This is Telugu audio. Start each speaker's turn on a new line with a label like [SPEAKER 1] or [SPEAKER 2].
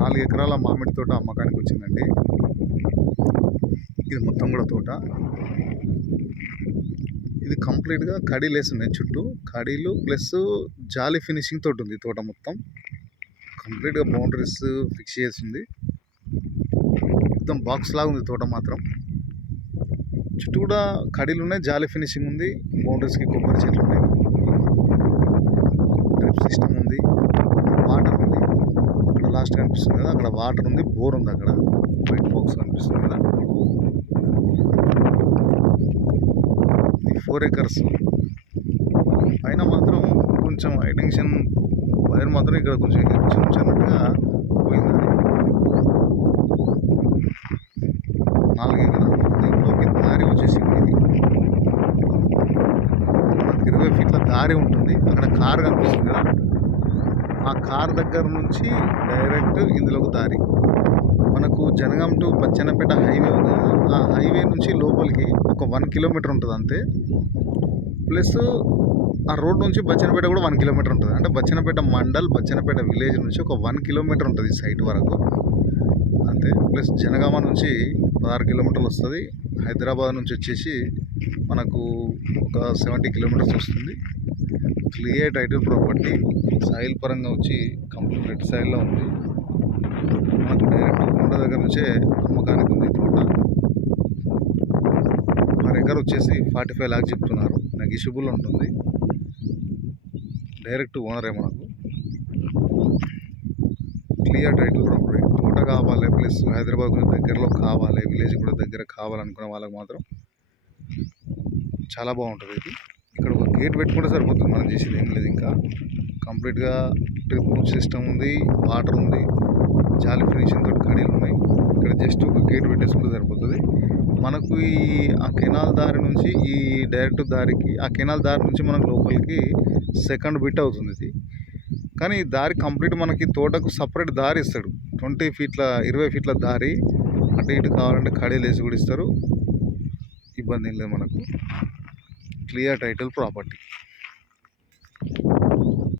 [SPEAKER 1] నాలుగు ఎకరాల మామిడి తోట అమ్మకానికి వచ్చిందండి ఇది మొత్తం కూడా తోట. ఇది కంప్లీట్గా కడీలు వేస్తున్నాయి చుట్టూ. కడీలు ప్లస్ జాలి ఫినిషింగ్ తోటి ఉంది తోట మొత్తం. కంప్లీట్గా బౌండరీస్ ఫిక్స్ చేసింది. మొత్తం బాక్స్ లాగా ఉంది తోట మాత్రం. చుట్టూ కూడా కడీలు ఉన్నాయి జాలి ఫినిషింగ్ ఉంది బౌండరీస్కి కొబ్బరి చెట్లు ఉన్నాయి. డ్రిప్ సిస్టమ్ ఉంది. లాస్ట్ కనిపిస్తుంది కదా అక్కడ వాటర్ ఉంది బోర్ ఉంది అక్కడ. వైట్ బాక్స్ కనిపిస్తుంది కదా ఫోర్ ఎకర్స్ పైన మాత్రం కొంచెం హైటెన్షన్ వైర్ మాత్రం ఇక్కడ కొంచెం చిన్న చిన్నట్టుగా పోయింది అది. నాలుగు ఎకరాలు దీంట్లోకి దారి వచ్చేసి ఇది. ఇరవై ఫీట్ల దారి ఉంటుంది. అక్కడ కార్ కనిపిస్తుంది కదా. ఆ కార్ దగ్గర నుంచి డైరెక్ట్ ఇందులోకి దారి. మనకు జనగాం టు బచ్చన్నపేట హైవే ఉంది కదా ఆ హైవే నుంచి లోపలికి ఒక వన్ కిలోమీటర్ ఉంటుంది అంతే. ప్లస్ ఆ రోడ్ నుంచి బచ్చన్నపేట కూడా వన్ కిలోమీటర్ ఉంటుంది. అంటే బచ్చన్నపేట మండల్ బచ్చన్నపేట విలేజ్ నుంచి ఒక వన్ కిలోమీటర్ ఉంటుంది సైట్ వరకు. అంతే. ప్లస్ జనగామ నుంచి పదహారు కిలోమీటర్లు వస్తుంది. హైదరాబాద్ నుంచి వచ్చేసి మనకు ఒక సెవెంటీ కిలోమీటర్స్ వస్తుంది. క్లియర్ టైటిల్ ప్రాపర్టీ సాయిల్ పరంగా వచ్చి కంప్లీట్ రెడ్ సాయిల్లో ఉంది. మనకు డైరెక్ట్ కొండ దగ్గర నుంచే అమ్మకానికి ఉంది తోట. పర్ ఎకర్ వచ్చేసి ఫార్టీ ఫైవ్ ల్యాక్స్ చెప్తున్నారు. నెగిషిబుల్ ఉంటుంది. డైరెక్ట్ ఓనరే మనకు. Clear title property. తోట కావాలి. ప్లస్ హైదరాబాద్ దగ్గరలో కావాలి. విలేజ్ కూడా దగ్గర కావాలనుకునే వాళ్ళకి మాత్రం చాలా బాగుంటుంది ఇది. ఇక్కడ ఒక గేట్ పెట్టుకుంటే సరిపోతుంది. మనం చేసేది ఏం లేదు ఇంకా. కంప్లీట్గా ట్రిప్ సిస్టమ్ ఉంది వాటర్ ఉంది జాలి ఫినిషింగ్ తోటి కడీలు ఉన్నాయి. ఇక్కడ జస్ట్ ఒక గేట్ పెట్టేసుకుంటే సరిపోతుంది. మనకు ఈ ఆ కెనాల్ దారి నుంచి ఈ డైరెక్ట్ దారికి ఆ కెనాల్ దారి నుంచి మనకు లోపలికి సెకండ్ బిట్ అవుతుంది ఇది. కానీ ఈ దారి కంప్లీట్ మనకి తోటకు సపరేట్ దారి ఇస్తాడు. ట్వంటీ ఫీట్ల ఇరవై ఫీట్ల దారి. అటు ఇటు కావాలంటే కడీలు వేసి కూడా ఇస్తారు. ఇబ్బంది ఏం లేదు మనకు. Clear title property